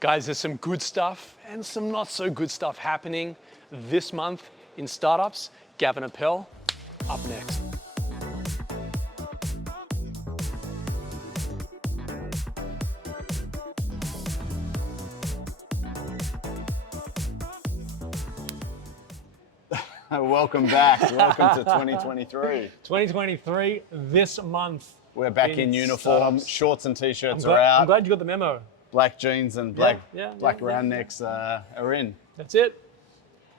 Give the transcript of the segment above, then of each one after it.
Guys, there's some good stuff and some not so good stuff happening this month in startups. Gavin and I, up next. Welcome back. Welcome to 2023. 2023, this month. We're back in uniform. Startups. Shorts and t-shirts are out. I'm glad you got the memo. Black jeans and black round yeah. necks are in. That's it.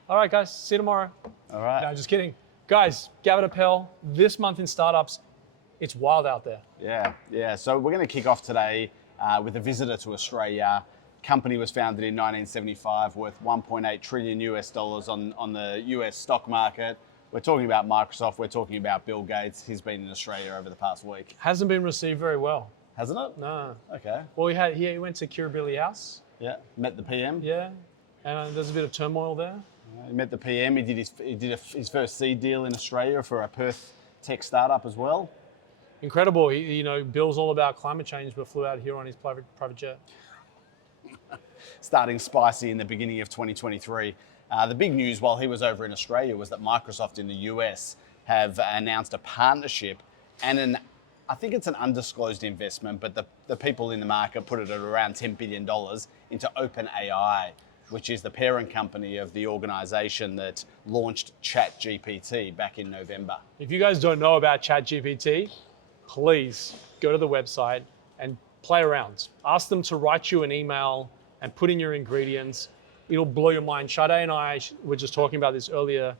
All right, guys. See you tomorrow. All right. No, just kidding. Guys, Gavin and I, this month in startups, it's wild out there. Yeah. So we're going to kick off today with a visitor to Australia. Company was founded in 1975, worth 1.8 trillion US dollars on the US stock market. We're talking about Microsoft. We're talking about Bill Gates. He's been in Australia over the past week. Hasn't been received very well. Hasn't it? No. Okay. Well, he went to Kirribilli House. Yeah. Met the PM. Yeah. And there's a bit of turmoil there. He met the PM. He did his first seed deal in Australia for a Perth tech startup as well. Incredible. Bill's all about climate change, but flew out here on his private jet. Starting spicy in the beginning of 2023. The big news while he was over in Australia was that Microsoft in the US have announced a partnership and I think it's an undisclosed investment, but the people in the market put it at around $10 billion into OpenAI, which is the parent company of the organization that launched ChatGPT back in November. If you guys don't know about ChatGPT, please go to the website and play around. Ask them to write you an email and put in your ingredients. It'll blow your mind. Sade and I were just talking about this earlier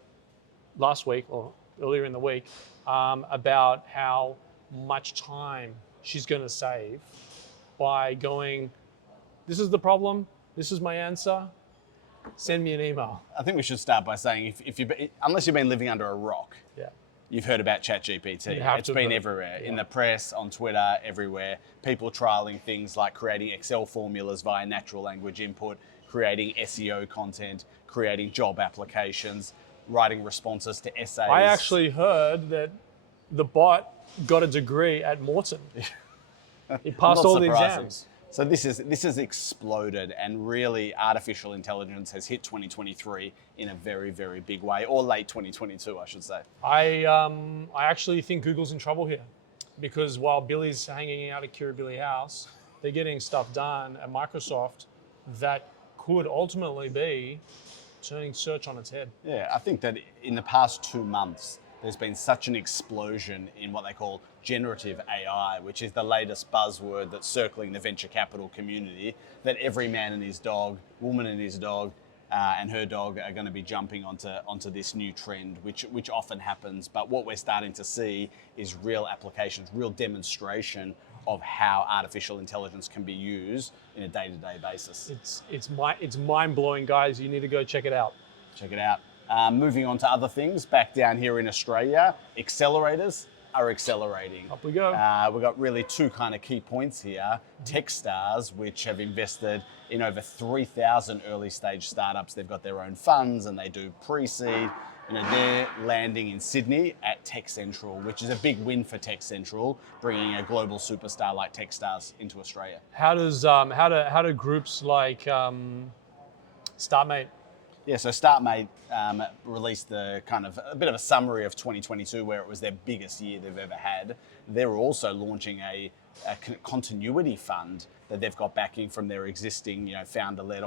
in the week, about how much time she's going to save by going, this is the problem, this is my answer, send me an email. I think we should start by saying, unless you've been living under a rock, you've heard about ChatGPT. It's been everywhere, in the press, on Twitter, everywhere. People trialing things like creating Excel formulas via natural language input, creating SEO content, creating job applications, writing responses to essays. I actually heard that the bot got a degree at Morton. It passed all the exams. So this has exploded, and really artificial intelligence has hit 2023 in a very, very big way, or late 2022, I should say. I actually think Google's in trouble here, because while Billy's hanging out at Kirribilli House, they're getting stuff done at Microsoft that could ultimately be turning search on its head. Yeah, I think that in the past 2 months, there's been such an explosion in what they call generative AI, which is the latest buzzword that's circling the venture capital community, that every man and his dog, woman and his dog, and her dog are going to be jumping onto this new trend, which often happens. But what we're starting to see is real applications, real demonstration of how artificial intelligence can be used in a day-to-day basis. It's mind-blowing, guys. You need to go check it out. Check it out. Moving on to other things, back down here in Australia, accelerators are accelerating. Up we go. We've got really two kind of key points here. Techstars, which have invested in over 3,000 early stage startups. They've got their own funds and they do pre-seed. They're landing in Sydney at Tech Central, which is a big win for Tech Central, bringing a global superstar like Techstars into Australia. How do groups like Starmate? Yeah, so Starmate released a bit of a summary of 2022, where it was their biggest year they've ever had. They're also launching a continuity fund that they've got backing from their existing, founder-led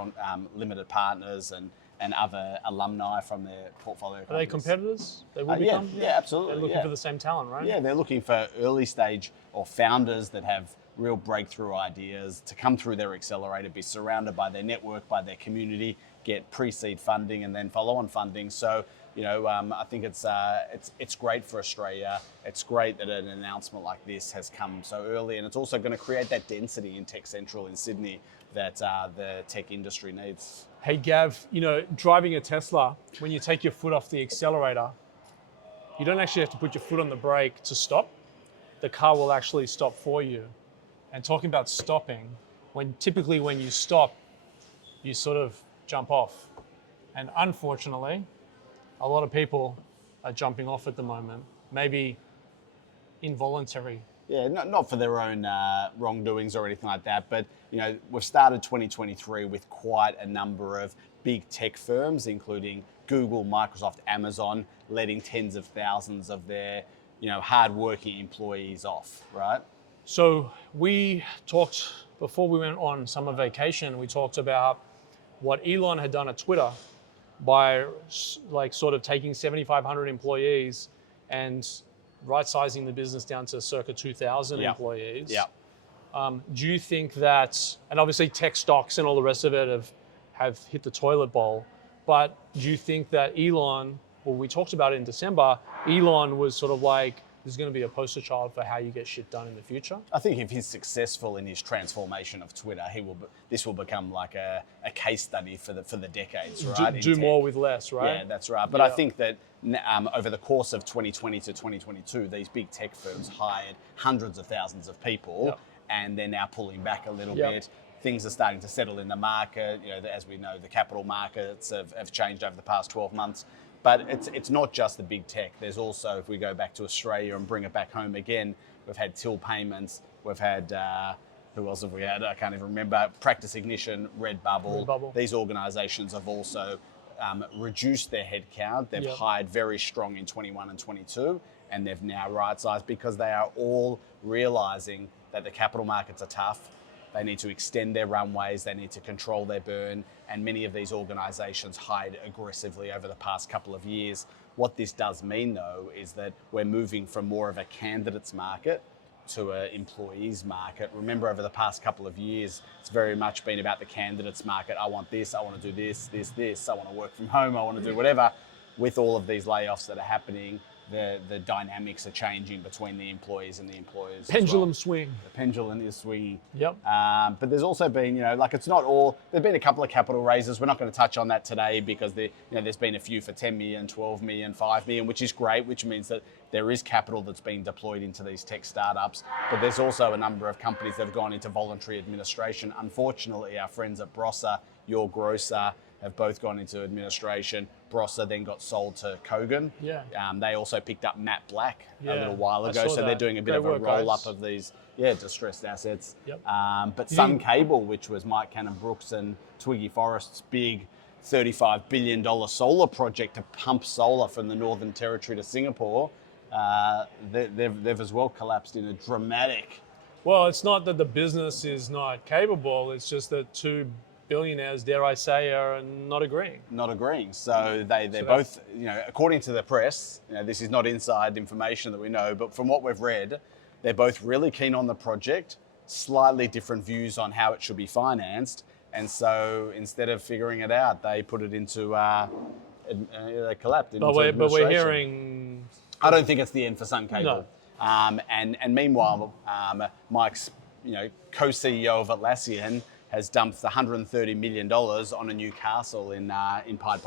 limited partners and other alumni from their portfolio companies. Are they competitors? They will become? Yeah, absolutely. They're looking for the same talent, right? Yeah, they're looking for early stage or founders that have real breakthrough ideas to come through their accelerator, be surrounded by their network, by their community, get pre-seed funding and then follow-on funding. So, I think it's great for Australia. It's great that an announcement like this has come so early, and it's also going to create that density in Tech Central in Sydney that the tech industry needs. Hey Gav, driving a Tesla, when you take your foot off the accelerator, you don't actually have to put your foot on the brake to stop. The car will actually stop for you. And talking about stopping, typically when you stop, you sort of jump off. And unfortunately, a lot of people are jumping off at the moment, maybe involuntary Yeah, not for their own wrongdoings or anything like that, but we've started 2023 with quite a number of big tech firms, including Google, Microsoft, Amazon, letting tens of thousands of their hard-working employees off, right? So we talked before we went on summer vacation. We talked about what Elon had done at Twitter by sort of taking 7,500 employees and right-sizing the business down to circa 2,000 employees. Yeah. Do you think that, and obviously tech stocks and all the rest of it have hit the toilet bowl, but do you think that Elon, well, we talked about it in December, Elon was sort of like, this is going to be a poster child for how you get shit done in the future? I think if he's successful in his transformation of Twitter, this will become like a case study for the decades, right? Do more with less, right? Yeah, that's right. But I think that over the course of 2020 to 2022, these big tech firms hired hundreds of thousands of people, and they're now pulling back a little bit. Things are starting to settle in the market. As we know, the capital markets have changed over the past 12 months. But it's not just the big tech. There's also, if we go back to Australia and bring it back home again, we've had Till Payments, we've had, who else have we had? I can't even remember. Practice Ignition, Redbubble. These organisations have also reduced their headcount. They've hired very strong in 21 and 22, and they've now right-sized because they are all realising that the capital markets are tough. They need to extend their runways, they need to control their burn, and many of these organisations hired aggressively over the past couple of years. What this does mean, though, is that we're moving from more of a candidates market to an employees market. Remember, over the past couple of years, it's very much been about the candidates market. I want this, I want to do this, I want to work from home, I want to do whatever. With all of these layoffs that are happening, the dynamics are changing between the employees and the employers. Pendulum swing. The pendulum is swinging. Yep. But there's also been, it's not all. There've been a couple of capital raises. We're not going to touch on that today because there's been a few for 10 million, 12 million, 5 million, which is great, which means that there is capital that's being deployed into these tech startups. But there's also a number of companies that have gone into voluntary administration. Unfortunately, our friends at Brossa, Your Grocer, have both gone into administration. Brossa then got sold to Kogan. Yeah. They also picked up Matt Black a little while ago, so that. they're doing a bit Great of a work, roll-up guys. of these distressed assets. Yep. But Sun Cable, which was Mike Cannon-Brookes and Twiggy Forrest's big $35 billion solar project to pump solar from the Northern Territory to Singapore, they've as well collapsed in a dramatic... Well, it's not that the business is not capable, it's just that two billionaires, dare I say, are not agreeing. Not agreeing. So they're both, according to the press, this is not inside information that we know, but from what we've read, they're both really keen on the project, slightly different views on how it should be financed. And so instead of figuring it out, they put it into, they collapsed into administration. But we're hearing... I don't think it's the end for Sun Cable. No. And meanwhile, Mike's, co-CEO of Atlassian has dumped $130 million on a new castle in Point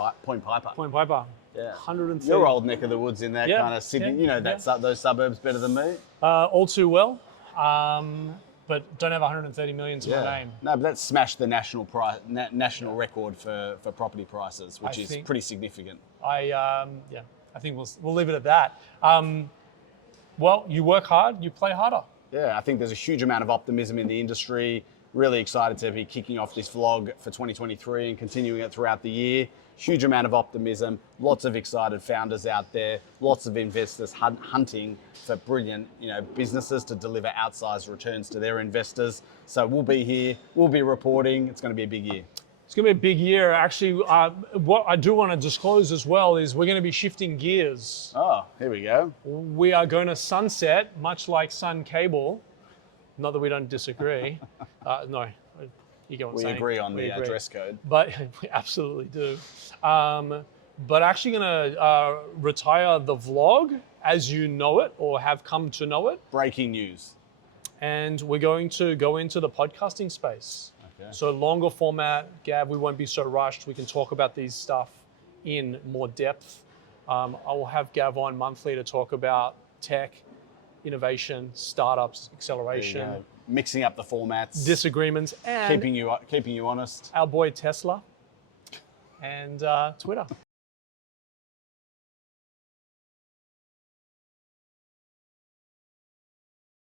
Piper. Point Piper. Yeah. 130. Your old neck of the woods in that kind of Sydney. Those suburbs better than me. All too well, but don't have 130 million to my name. No, but that's smashed the national record for property prices, which is pretty significant. I think we'll leave it at that. Well, you work hard, you play harder. Yeah, I think there's a huge amount of optimism in the industry. Really excited to be kicking off this vlog for 2023 and continuing it throughout the year. Huge amount of optimism, lots of excited founders out there, lots of investors hunting for brilliant, businesses to deliver outsized returns to their investors. So we'll be here, we'll be reporting. It's going to be a big year. It's going to be a big year. Actually, what I do want to disclose as well is we're going to be shifting gears. Oh, here we go. We are going to sunset, much like Sun Cable. Not that we don't disagree. No, you get what I'm saying. We agree on the dress code. But we absolutely do. But actually going to retire the vlog as you know it or have come to know it. Breaking news. And we're going to go into the podcasting space. Okay. So longer format, Gav, we won't be so rushed. We can talk about these stuff in more depth. I will have Gav on monthly to talk about tech, innovation, startups, acceleration, mixing up the formats, disagreements, and keeping you honest. Our boy Tesla and Twitter.